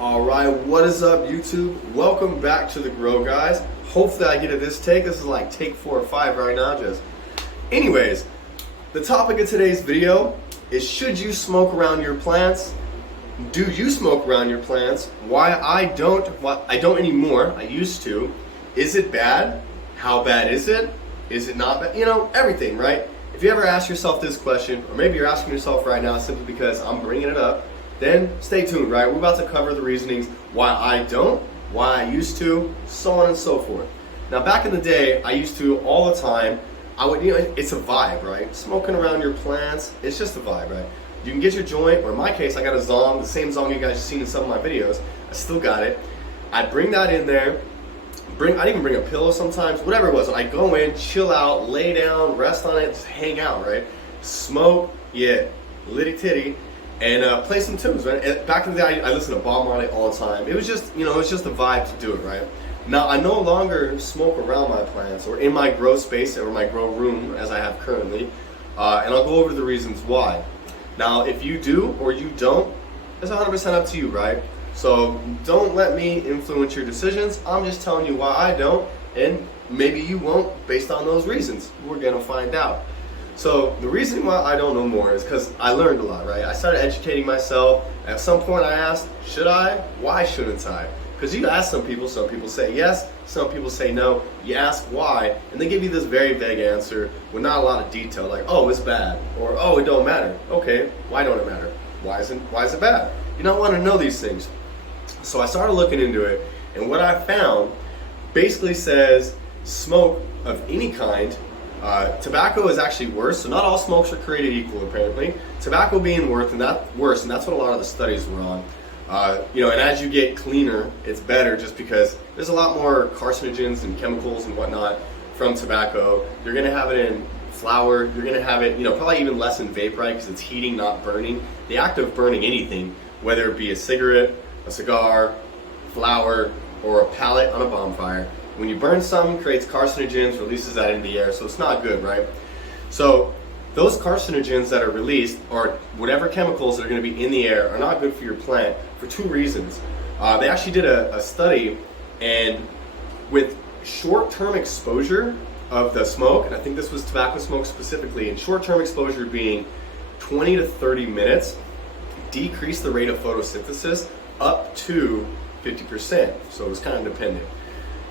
Alright, what is up YouTube? Welcome back to The Grow Guys. Hopefully I get it this take. This is like take 4 or 5 right now just. Anyways, the topic of today's video is, should you smoke around your plants? Do you smoke around your plants? Why I don't anymore. I used to. Is it bad? How bad is it? Is it not bad? You know, everything, right? If you ever ask yourself this question, or maybe you're asking yourself right now simply because I'm bringing it up, then stay tuned, right? We're about to cover the reasonings why I don't, why I used to, so on and so forth. Now, back in the day, I used to all the time. I would, it's a vibe, right? Smoking around your plants, it's just a vibe, right? You can get your joint, or in my case, I got a Zong, the same Zong you guys have seen in some of my videos. I still got it. I'd bring that in there. I'd even bring a pillow sometimes, whatever it was. I'd go in, chill out, lay down, rest on it, just hang out, right? Smoke, yeah, litty titty, and play some tunes, right? And back in the day, I listened to Bob Marley all the time. It was just, it was just a vibe to do it, right? Now, I no longer smoke around my plants or in my grow space or my grow room as I have currently, and I'll go over the reasons why. Now, if you do or you don't, it's 100% up to you, right? So don't let me influence your decisions. I'm just telling you why I don't, and maybe you won't based on those reasons. We're gonna find out. So the reason why I don't know more is because I learned a lot, right? I started educating myself. At some point I asked, should I? Why shouldn't I? Because you ask some people say yes, some people say no. You ask why, and they give you this very vague answer with not a lot of detail, like, oh, it's bad, or oh, it don't matter. Okay, why don't it matter? Why is it bad? You don't want to know these things. So I started looking into it, and what I found basically says smoke of any kind. Tobacco is actually worse, so not all smokes are created equal apparently. Tobacco being worse, and that's what a lot of the studies were on. And as you get cleaner, it's better just because there's a lot more carcinogens and chemicals and whatnot from tobacco. You're going to have it in flour, you're going to have it, probably even less in vape, right? Because it's heating, not burning. The act of burning anything, whether it be a cigarette, a cigar, flour, or a pellet on a bonfire, when you burn something, it creates carcinogens, releases that into the air, so it's not good, right? So those carcinogens that are released, or whatever chemicals that are going to be in the air, are not good for your plant for 2 reasons. They actually did a study, and with short-term exposure of the smoke, and I think this was tobacco smoke specifically, and short-term exposure being 20 to 30 minutes, decreased the rate of photosynthesis up to 50%, so it was kind of dependent.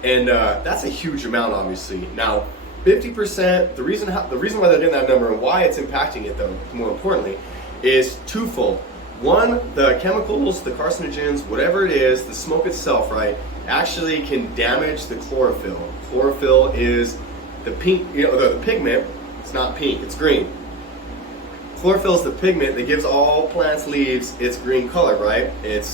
And that's a huge amount, obviously. Now, 50%, the reason why they're doing that number and why it's impacting it, though, more importantly, is twofold. One, the chemicals, the carcinogens, whatever it is, the smoke itself, right, actually can damage the chlorophyll. Chlorophyll is the pink, the pigment. It's not pink, it's green. Chlorophyll is the pigment that gives all plants' leaves its green color, right? It's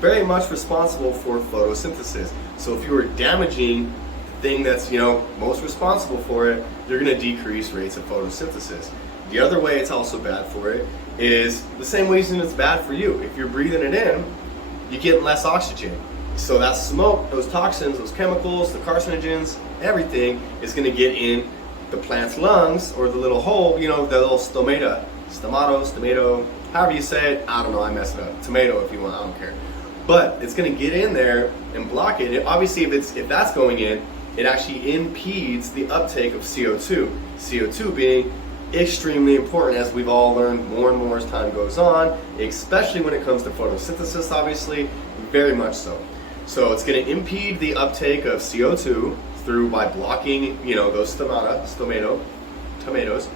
very much responsible for photosynthesis. So if you are damaging the thing that's most responsible for it, you're going to decrease rates of photosynthesis. The other way it's also bad for it is the same reason it's bad for you. If you're breathing it in, you get less oxygen. So that smoke, those toxins, those chemicals, the carcinogens, everything is going to get in the plant's lungs, or the little hole, the little stomata, however you say it, I don't know, I messed it up. Tomato if you want, I don't care. But it's going to get in there and block it. Obviously, if that's going in, it actually impedes the uptake of CO2. CO2 being extremely important, as we've all learned more and more as time goes on, especially when it comes to photosynthesis, obviously, very much so. So it's going to impede the uptake of CO2 by blocking, those tomatoes,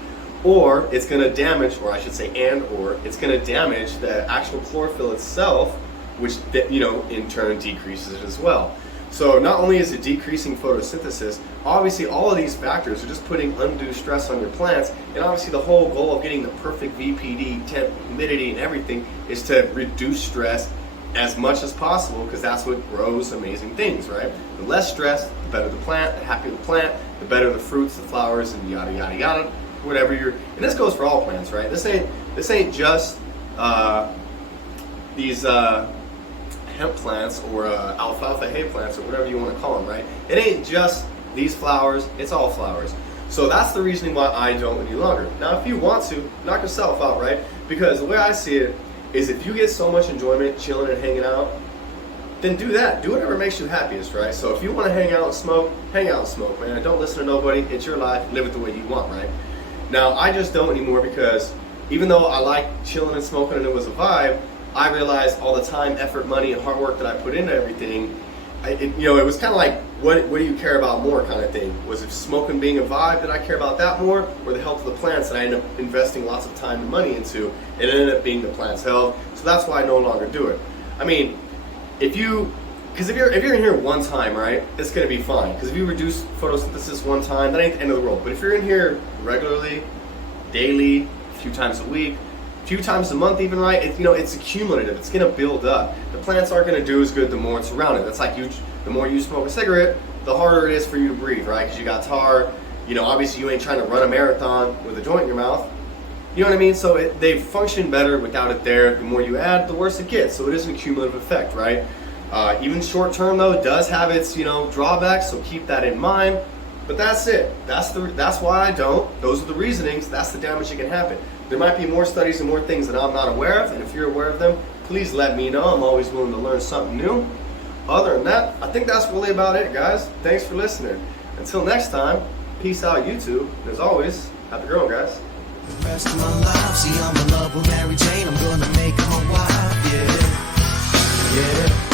or it's going to damage, or I should say, it's going to damage the actual chlorophyll itself, which in turn decreases it as well. So not only is it decreasing photosynthesis, obviously all of these factors are just putting undue stress on your plants, and obviously the whole goal of getting the perfect VPD, temp, humidity, and everything is to reduce stress as much as possible, because that's what grows amazing things, right? The less stress, the better the plant, the happier the plant, the better the fruits, the flowers, and yada yada yada, whatever and this goes for all plants, right? This ain't just these hemp plants or alfalfa hay plants or whatever you want to call them, right? It ain't just these flowers, it's all flowers. So that's the reasoning why I don't any longer. Now, if you want to, knock yourself out, right? Because the way I see it is if you get so much enjoyment chilling and hanging out, then do that. Do whatever makes you happiest, right? So if you want to hang out and smoke, man. Don't listen to nobody. It's your life. Live it the way you want, right? Now, I just don't anymore because even though I like chilling and smoking and it was a vibe, I realized all the time, effort, money, and hard work that I put into everything, it was kind of like, what do you care about more kind of thing? Was it smoking being a vibe that I care about that more, or the health of the plants that I ended up investing lots of time and money into? It ended up being the plant's health, so that's why I no longer do it. I mean, if you're in here one time, right, it's gonna be fine. Because if you reduce photosynthesis one time, that ain't the end of the world. But if you're in here regularly, daily, a few times a week, a few times a month even, right, it's accumulative. It's gonna build up. The plants aren't gonna do as good the more it's around it. That's like the more you smoke a cigarette, the harder it is for you to breathe, right? Because you got tar. Obviously you ain't trying to run a marathon with a joint in your mouth. You know what I mean? So they function better without it there. The more you add, the worse it gets. So it is an accumulative effect, right? Even short term though, it does have its drawbacks. So keep that in mind. But that's it. That's why I don't. Those are the reasonings. That's the damage that can happen. There might be more studies and more things that I'm not aware of. And if you're aware of them, please let me know. I'm always willing to learn something new. Other than that, I think that's really about it, guys. Thanks for listening. Until next time, peace out, YouTube. And as always, happy growing, guys. The rest of my life, see I'm in love with Mary Jane. I'm gonna make her my wife, yeah.